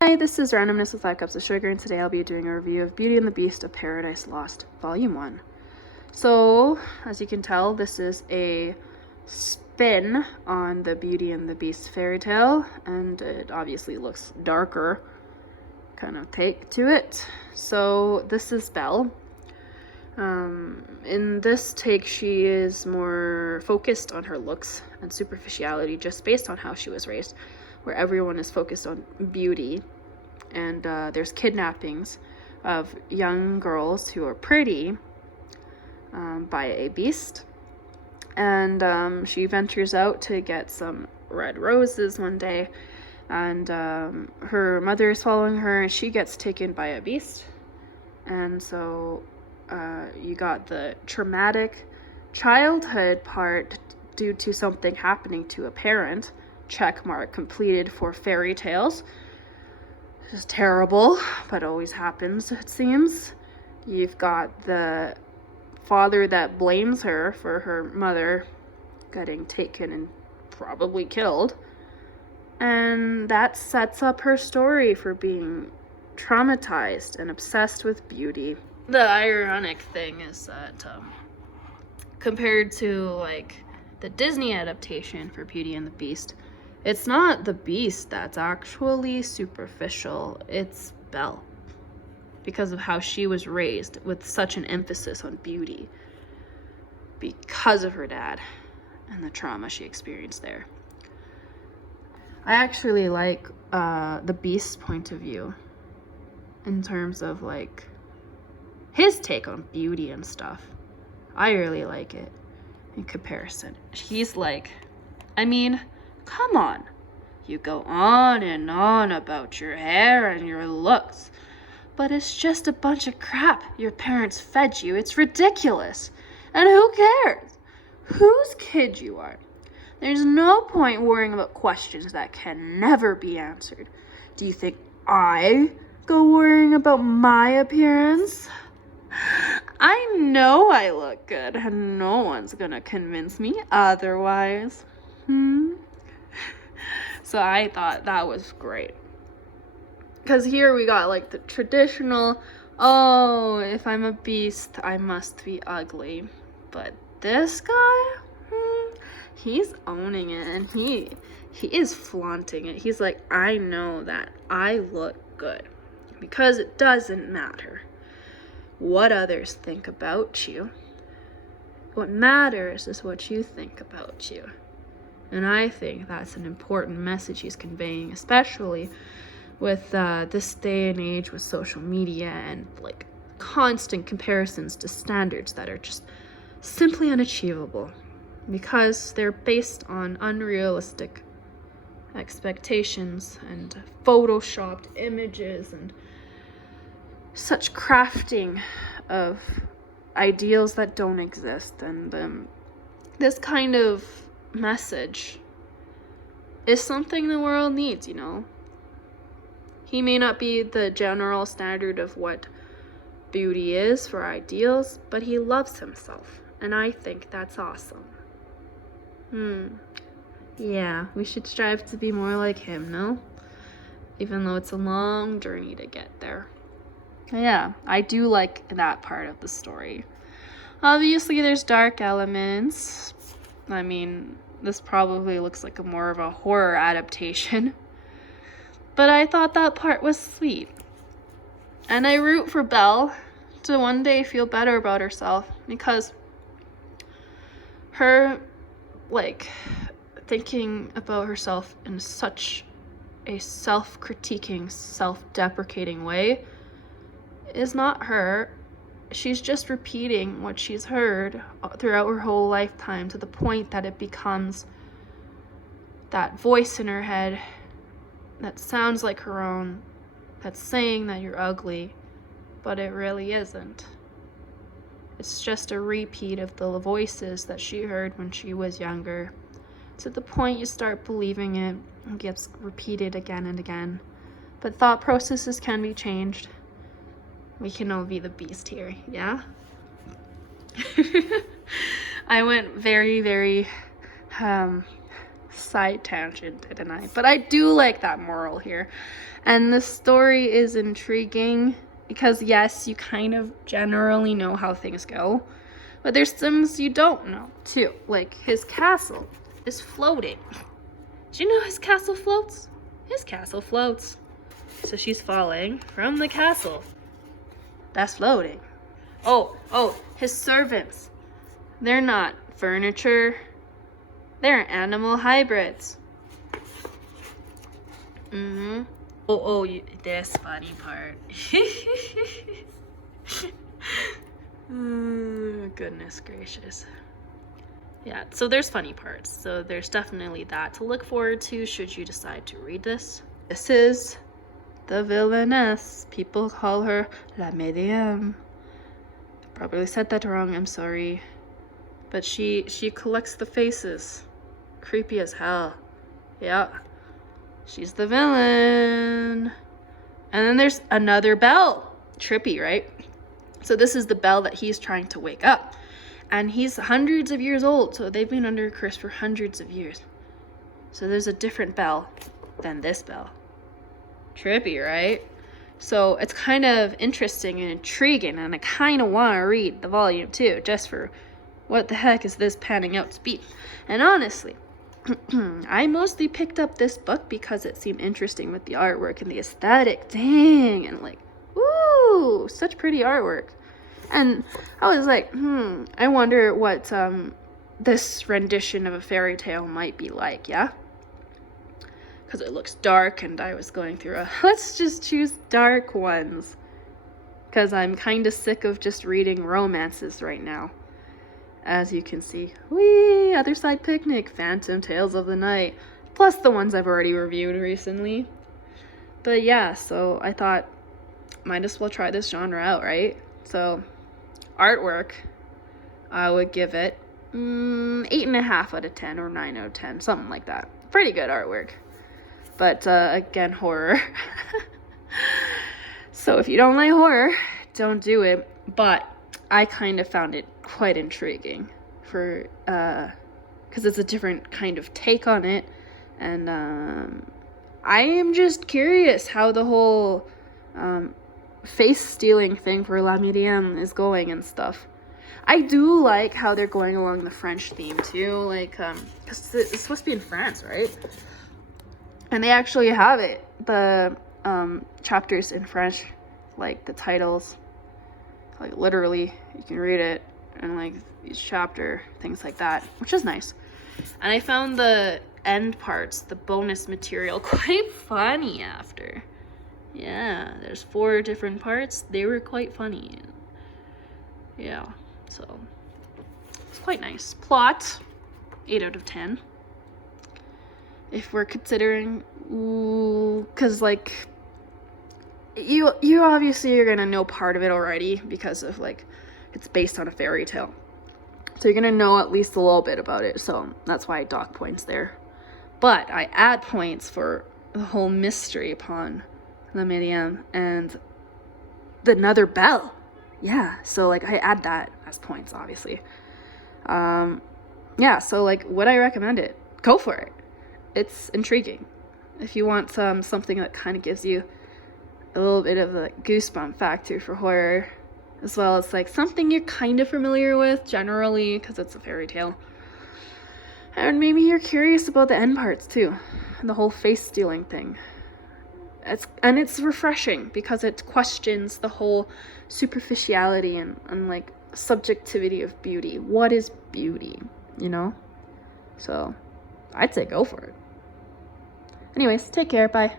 Hi, this is Randomness with 5 Cups of Sugar, and today I'll be doing a review of Beauty and the Beast of Paradise Lost, Volume 1. So, as you can tell, this is a spin on the Beauty and the Beast fairy tale, and it obviously looks darker kind of take to it. So, this is Belle. In this take, she is more focused on her looks and superficiality just based on how she was raised, where everyone is focused on beauty. And there's kidnappings of young girls who are pretty by a beast. And she ventures out to get some red roses one day, and her mother is following her, and she gets taken by a beast. And so you got the traumatic childhood part due to something happening to a parent. Check mark completed for fairy tales. This is terrible, but always happens, it seems. You've got the father that blames her for her mother getting taken and probably killed. And that sets up her story for being traumatized and obsessed with beauty. The ironic thing is that compared to like the Disney adaptation for Beauty and the Beast, it's not the Beast that's actually superficial, it's Belle, because of how she was raised with such an emphasis on beauty because of her dad and the trauma she experienced there. I actually like the Beast's point of view in terms of like his take on beauty and stuff. I really like it in comparison. He's like, I mean, come on. You go on and on about your hair and your looks, but it's just a bunch of crap your parents fed you. It's ridiculous. And who cares whose kid you are? There's no point worrying about questions that can never be answered. Do you think I go worrying about my appearance? I know I look good, and no one's gonna convince me otherwise. So I thought that was great. Because here we got like the traditional, oh, if I'm a beast, I must be ugly. But this guy, he's owning it, and he is flaunting it. He's like, I know that I look good, because it doesn't matter what others think about you. What matters is what you think about you. And I think that's an important message he's conveying, especially with this day and age with social media and like constant comparisons to standards that are just simply unachievable because they're based on unrealistic expectations and photoshopped images and such crafting of ideals that don't exist. And this kind of message is something the world needs, you know. He may not be the general standard of what beauty is for ideals, but he loves himself, and I think that's awesome. Yeah, we should strive to be more like him, no? Even though it's a long journey to get there. Yeah, I do like that part of the story. Obviously, there's dark elements. I mean, this probably looks like more of a horror adaptation. But I thought that part was sweet. And I root for Belle to one day feel better about herself, because her, like, thinking about herself in such a self-critiquing, self-deprecating way is not her. She's just repeating what she's heard throughout her whole lifetime to the point that it becomes that voice in her head that sounds like her own, that's saying that you're ugly, but it really isn't. It's just a repeat of the voices that she heard when she was younger, to the point you start believing it. It gets repeated again and again. But thought processes can be changed. We can all be the beast here, yeah? I went very, very Side tangent, didn't I? But I do like that moral here. And the story is intriguing because, yes, you kind of generally know how things go, but there's things you don't know, too. Like, his castle is floating. Do you know his castle floats? His castle floats. So she's falling from the castle that's floating. Oh, his servants. They're not furniture. They're animal hybrids. This funny part. Goodness gracious. Yeah, so there's funny parts. So there's definitely that to look forward to should you decide to read this. This is the villainess. People call her La Medium. Probably said that wrong, I'm sorry. But she collects the faces. Creepy as hell. Yeah. She's the villain. And then there's another bell. Trippy, right? So this is the bell that he's trying to wake up. And he's hundreds of years old, so they've been under a curse for hundreds of years. So there's a different bell than this bell. Trippy, right? So it's kind of interesting and intriguing, and I kind of want to read the volume too, just for what the heck is this panning out to be. And honestly, I mostly picked up this book because it seemed interesting with the artwork and the aesthetic. Dang, and like, ooh, such pretty artwork. And I was like, I wonder what this rendition of a fairy tale might be like, yeah? Because it looks dark, and I was going through let's just choose dark ones. Because I'm kind of sick of just reading romances right now. As you can see, whee, Other Side Picnic, Phantom Tales of the Night, plus the ones I've already reviewed recently. But yeah, so I thought, might as well try this genre out, right? So, artwork, I would give it 8.5 out of 10 or 9 out of 10, something like that. Pretty good artwork. But again, horror. So if you don't like horror, don't do it. But I kind of found it quite intriguing for because it's a different kind of take on it, and I am just curious how the whole face stealing thing for La Miriam is going and stuff. I do like how they're going along the French theme too, like because it's supposed to be in France, right? And they actually have it, the chapters in French, like the titles, like literally you can read it, and like each chapter, things like that, which is nice. And I found the end parts, the bonus material, quite funny after. Yeah, there's 4 different parts. They were quite funny. Yeah, so it's quite nice. Plot, 8 out of 10. If we're considering, because like you obviously you're gonna know part of it already because of like it's based on a fairy tale, so you're gonna know at least a little bit about it. So that's why I dock points there. But I add points for the whole mystery upon La Miriam and the another bell. Yeah, so like I add that as points, obviously. Yeah, so like would I recommend it? Go for it. It's intriguing. If you want something that kind of gives you a little bit of a goosebump factor for horror, as well as like something you're kind of familiar with generally because it's a fairy tale. And maybe you're curious about the end parts too, the whole face stealing thing. It's refreshing because it questions the whole superficiality and like subjectivity of beauty. What is beauty, you know? So I'd say go for it. Anyways, take care, bye.